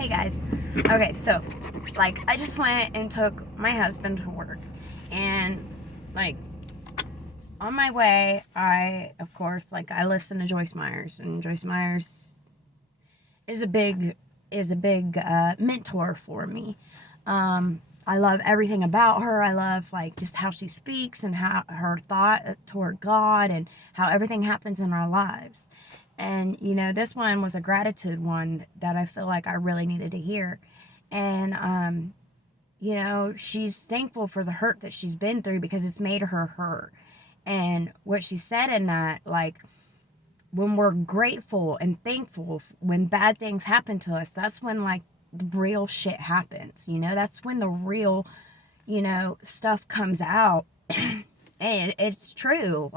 Hey guys. Okay, so I just went and took my husband to work, and like on my way, I of course I listen to Joyce Myers, and Joyce Myers is a big mentor for me. I love everything about her. I love just how she speaks and how her thought toward God and how everything happens in our lives. And this one was a gratitude one that I feel like I really needed to hear. And she's thankful for the hurt that she's been through because it's made her her. And what she said in that, when we're grateful and thankful when bad things happen to us, that's when the real shit happens. That's when the real, stuff comes out. And it's true.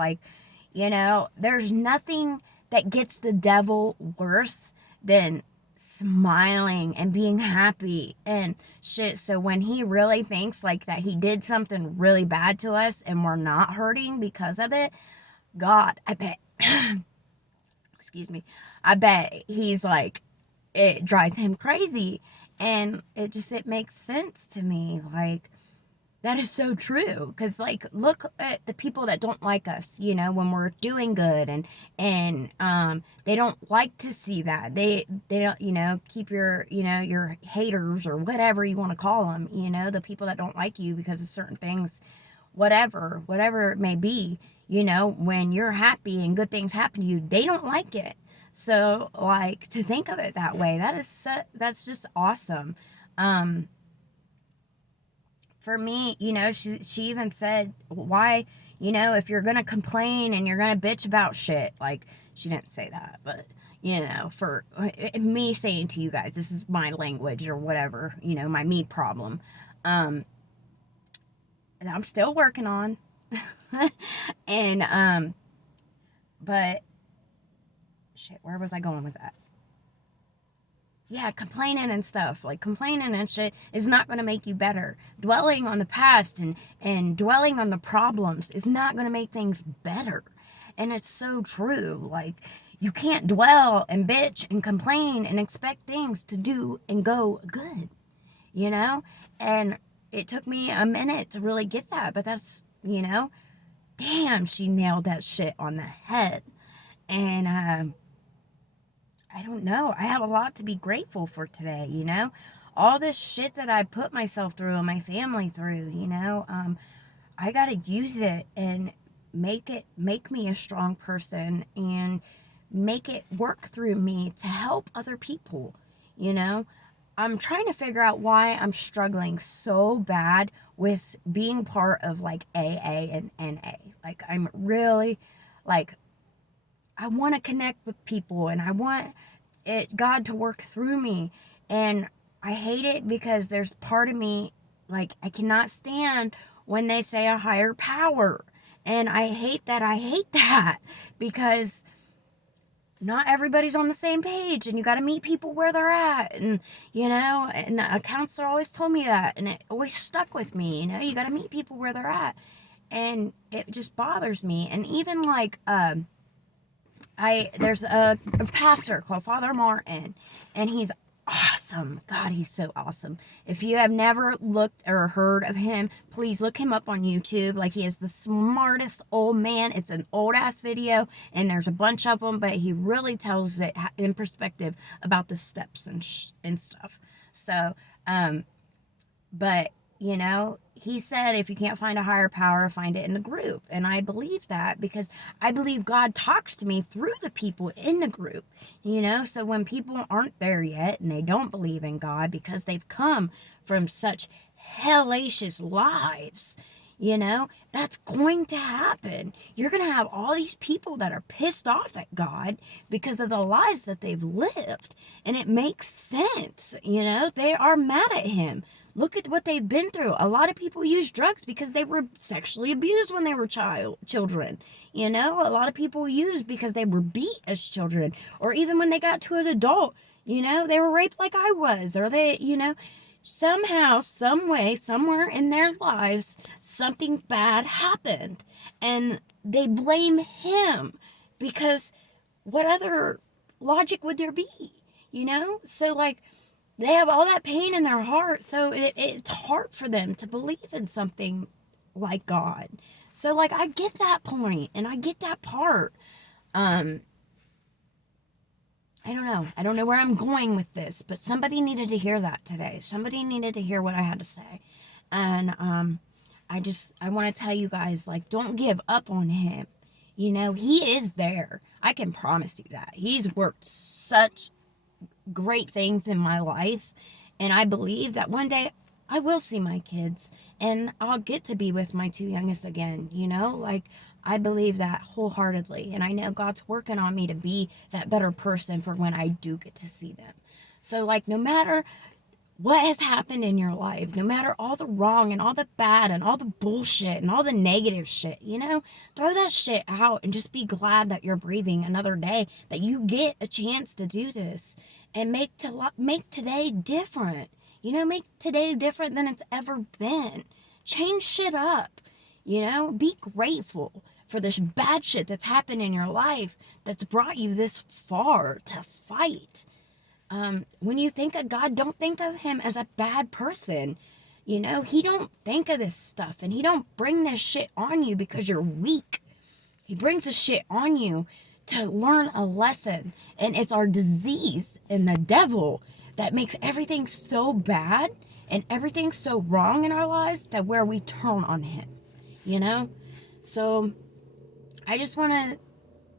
There's nothing that gets the devil worse than smiling and being happy and shit. So when he really thinks that he did something really bad to us and we're not hurting because of it, God, I bet excuse me, I bet he's it drives him crazy. And it makes sense to me. That is so true. Because look at the people that don't like us, when we're doing good, and they don't like to see that. They don't, keep your haters or whatever you want to call them, the people that don't like you because of certain things, whatever it may be. When you're happy and good things happen to you, they don't like it. So to think of it that way, that's just awesome. For me, she even said, why, if you're gonna complain and you're gonna bitch about shit, she didn't say that, but for me saying to you guys, this is my language or whatever, my me problem. I'm still working on. And but shit, where was I going with that? Yeah, complaining and stuff, complaining and shit is not going to make you better. Dwelling on the past and dwelling on the problems is not going to make things better. And it's so true. You can't dwell and bitch and complain and expect things to do and go good, and it took me a minute to really get that, but that's, damn, she nailed that shit on the head. And I don't know. I have a lot to be grateful for today, All this shit that I put myself through and my family through, I got to use it and make me a strong person and make it work through me to help other people, I'm trying to figure out why I'm struggling so bad with being part of AA and NA. I'm really I want to connect with people and I want God to work through me. And I hate it because there's part of me, I cannot stand when they say a higher power. And I hate that because not everybody's on the same page, and you got to meet people where they're at. And, and a counselor always told me that, and it always stuck with me, you got to meet people where they're at. And it just bothers me. And even there's a pastor called Father Martin, and he's awesome. God, he's so awesome. If you have never looked or heard of him, please look him up on YouTube. He is the smartest old man. It's an old ass video, and there's a bunch of them, but he really tells it in perspective about the steps and stuff. So, but he said, if you can't find a higher power, find it in the group. And I believe that because I believe God talks to me through the people in the group, so when people aren't there yet and they don't believe in God because they've come from such hellacious lives, that's going to happen. You're going to have all these people that are pissed off at God because of the lives that they've lived. And it makes sense, they are mad at him. Look at what they've been through. A lot of people use drugs because they were sexually abused when they were children. A lot of people use because they were beat as children. Or even when they got to an adult, they were raped like I was. Or they, somehow, some way, somewhere in their lives, something bad happened. And they blame him because what other logic would there be? So They have all that pain in their heart, so it's hard for them to believe in something like God. So, like, I get that point, and I get that part. Um, I don't know. I don't know where I'm going with this, but somebody needed to hear that today. Somebody needed to hear what I had to say. And I want to tell you guys, like, don't give up on him. You know, he is there. I can promise you that. He's worked such great things in my life, and I believe that one day I will see my kids and I'll get to be with my two youngest again, you know? Like, I believe that wholeheartedly, and I know God's working on me to be that better person for when I do get to see them. So, like, no matter what has happened in your life, no matter all the wrong and all the bad and all the bullshit and all the negative shit, you know, throw that shit out and just be glad that you're breathing another day, that you get a chance to do this and make today different. You know, make today different than it's ever been. Change shit up. You know, be grateful for this bad shit that's happened in your life that's brought you this far to fight. When you think of God, don't think of him as a bad person. You know, he don't think of this stuff, and he don't bring this shit on you because you're weak. He brings this shit on you to learn a lesson. And it's our disease and the devil that makes everything so bad and everything so wrong in our lives that where we turn on him, you know? So I just want to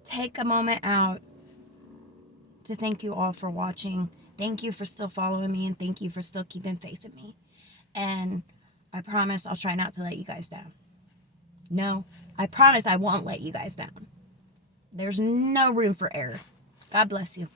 take a moment out to thank you all for watching. Thank you for still following me, and thank you for still keeping faith in me. And I promise I'll try not to let you guys down. No, I promise I won't let you guys down. There's no room for error. God bless you.